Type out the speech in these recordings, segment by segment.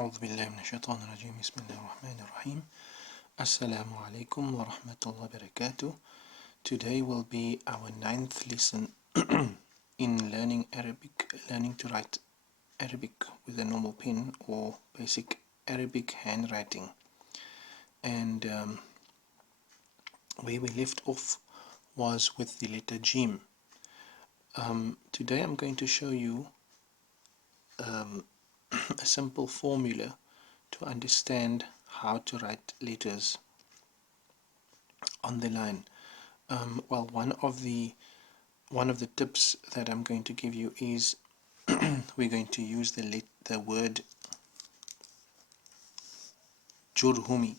أعوذ بالله من الشيطان الرجيم بسم الله الرحمن الرحيم Assalamu alaikum wa rahmatullahi wa barakatuh. Today will be our ninth lesson in learning Arabic, learning to write Arabic with a normal pen or basic Arabic handwriting. And where we left off was with the letter Jim. Today I'm going to show you a simple formula to understand how to write letters on the line. Well, one of the tips that I'm going to give you is we're going to use the word Jurhumiy.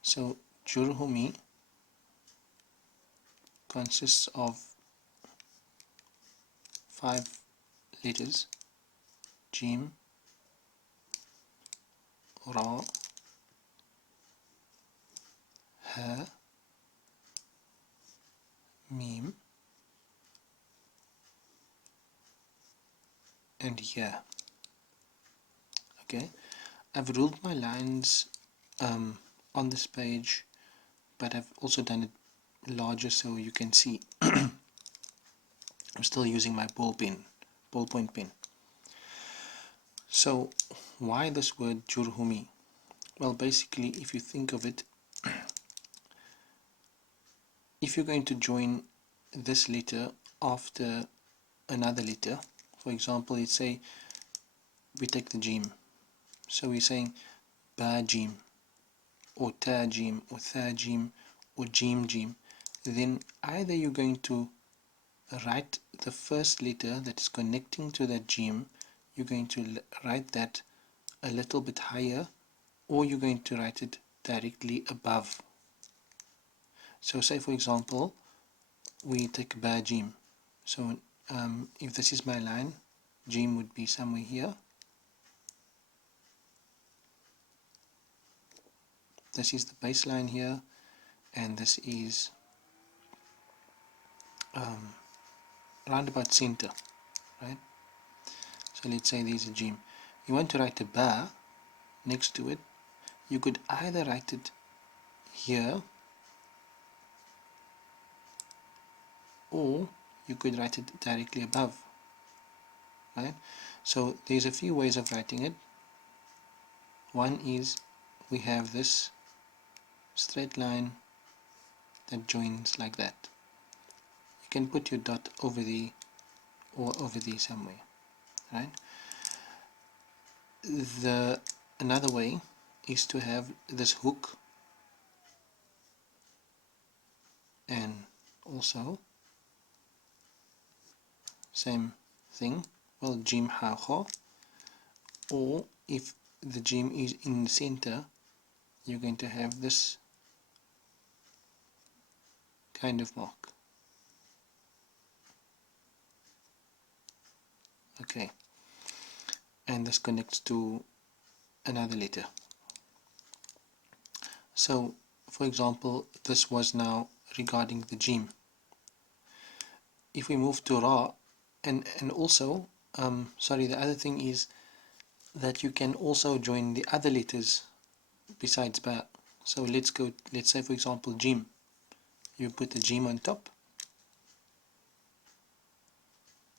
So Jurhumiy consists of 5 letters: Jim, Ra, Ha, Mim, and Ya. Okay, I've ruled my lines on this page, but I've also done it larger so you can see. I'm still using my ballpoint pen. So why this word Jurhumiy? Well, basically, if you think of it, if you're going to join this letter after another letter, for example, let's say we take the Jim, so we're saying Ba Jim, or Ta Jim, or Tha Jim, or Jim Jim, then either you're going to write the first letter that is connecting to that Jim, you're going to write that a little bit higher, or you're going to write it directly above. So say for example we take Ba Jim. So if this is my line, Jim would be somewhere here. This is the baseline here, and this is round about center, right? So let's say there's a Jim. You want to write a Ba next to it. You could either write it here, or you could write it directly above, right? So there's a few ways of writing it. One is we have this straight line that joins like that. You can put your dot over there or over there somewhere, right? Another way is to have this hook, and also same thing, well, Jim Ha Kha, or if the Jim is in the center, you're going to have this kind of mark. Okay, and this connects to another letter. So for example, this was now regarding the Jim. If we move to Ra, and also sorry, the other thing is that you can also join the other letters besides Ba. So let's say for example Jim, you put the Jim on top.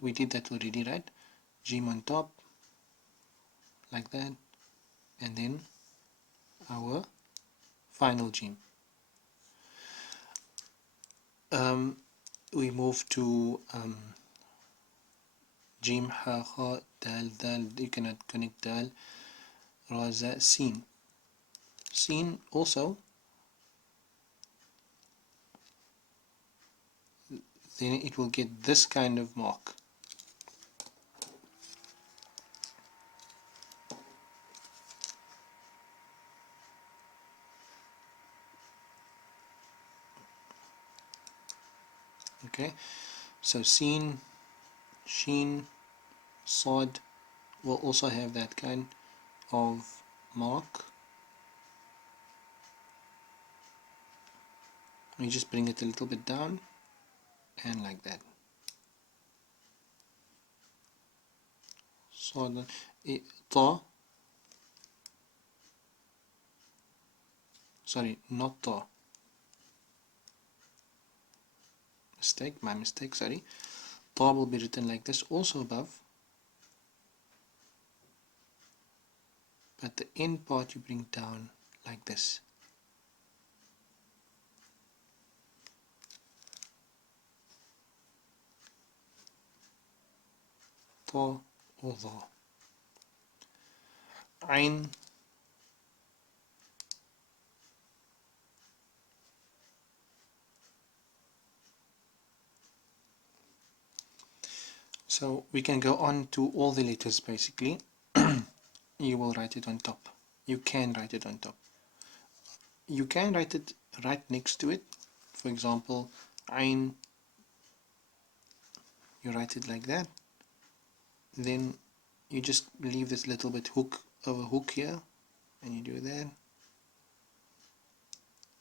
We did that already, right? Jim on top like that, and then our final Jim. We move to Jim, Ha, Kha, Dal, Dal. You cannot connect Dal, Ra, Za, Sin. Sin also, then it will get this kind of mark. Okay, so Sin, Shin, Sod will also have that kind of mark. We just bring it a little bit down, and like that. صاد طا, sorry, not طا, my mistake, sorry. طا will be written like this, also above, but the end part you bring down like this. طا or ضا. عين, so we can go on to all the letters basically. You will write it on top. You can write it on top. You can write it right next to it. For example, Ain, you write it like that. Then you just leave this little bit hook of a hook here, and you do that,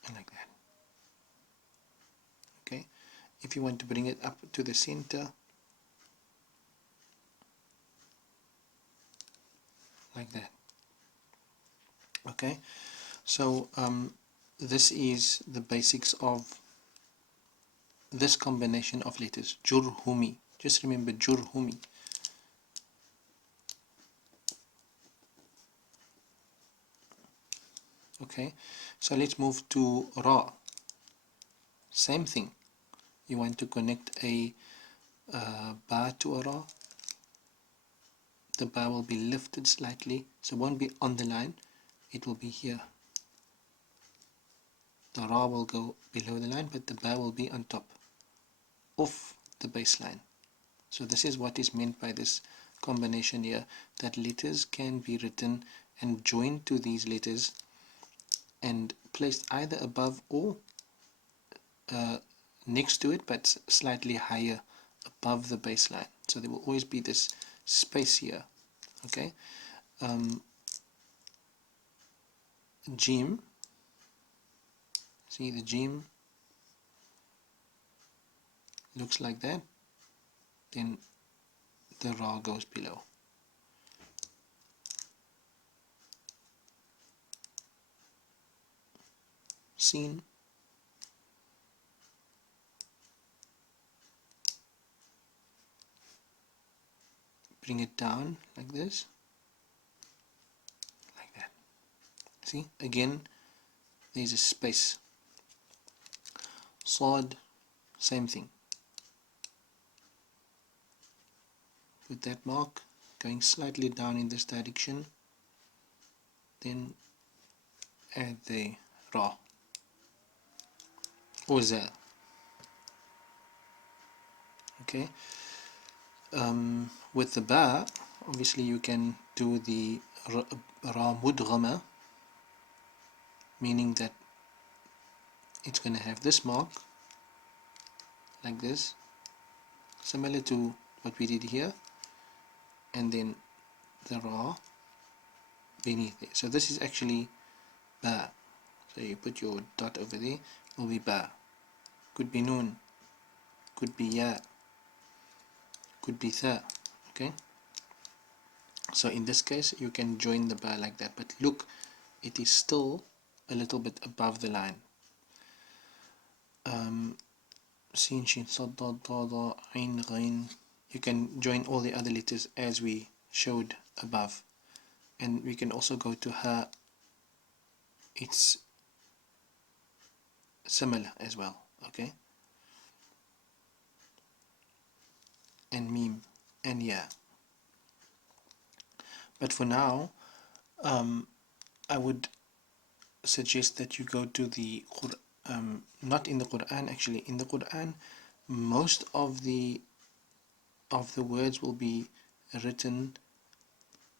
and like that. Okay. If you want to bring it up to the center, like that. Okay. So this is the basics of this combination of letters. Jurhumiy. Just remember Jurhumiy. Okay. So let's move to Ra. Same thing. You want to connect a ba to a Ra. The ba will be lifted slightly, so it won't be on the line, it will be here. The Ra will go below the line, but the ba will be on top of the baseline. So this is what is meant by this combination here, that letters can be written and joined to these letters and placed either above or next to it, but slightly higher above the baseline. So there will always be this space here. Okay. Jim, see the Jim looks like that, then the Ra goes below. Seen, bring it down like this, like that. See, again there's a space. Sod, same thing. With that mark going slightly down in this direction, then add the Ra or Za. Okay. With the Ba, obviously you can do the Ra Mudghama, meaning that it's going to have this mark like this, similar to what we did here, and then the Ra beneath it. So this is actually Ba. So you put your dot over there, it will be Ba. Could be Noon, could be Ya, could be Tha. Okay. So in this case you can join the Ba like that, but look, it is still a little bit above the line. Sin, Shin, Sad, Dad, Da, Da, Ain, Ghain. You can join all the other letters as we showed above, and we can also go to Ha. It's similar as well. Okay. And Mim and Ya. But for now, I would suggest that you go to the not in the Quran, actually. In the Quran, most of the words will be written,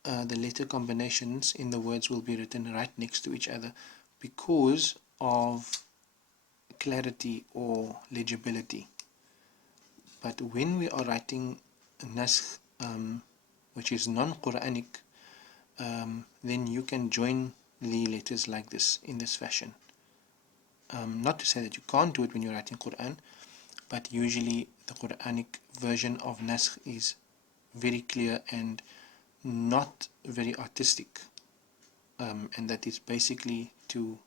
the letter combinations in the words will be written right next to each other because of clarity or legibility. But when we are writing naskh, which is non-Quranic, then you can join the letters like this, in this fashion. Not to say that you can't do it when you're writing Quran, but usually the Quranic version of naskh is very clear and not very artistic, and that is basically to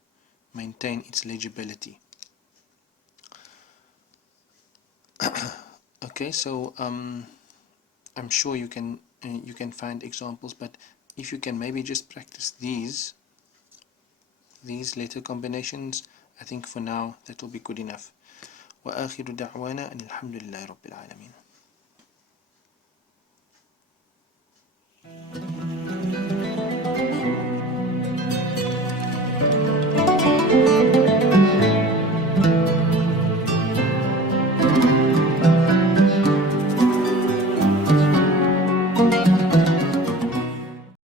maintain its legibility. Okay, so I'm sure you can find examples, but if you can maybe just practice these letter combinations, I think for now that will be good enough. وآخر دعوانا أن الحمد لله رب العالمين.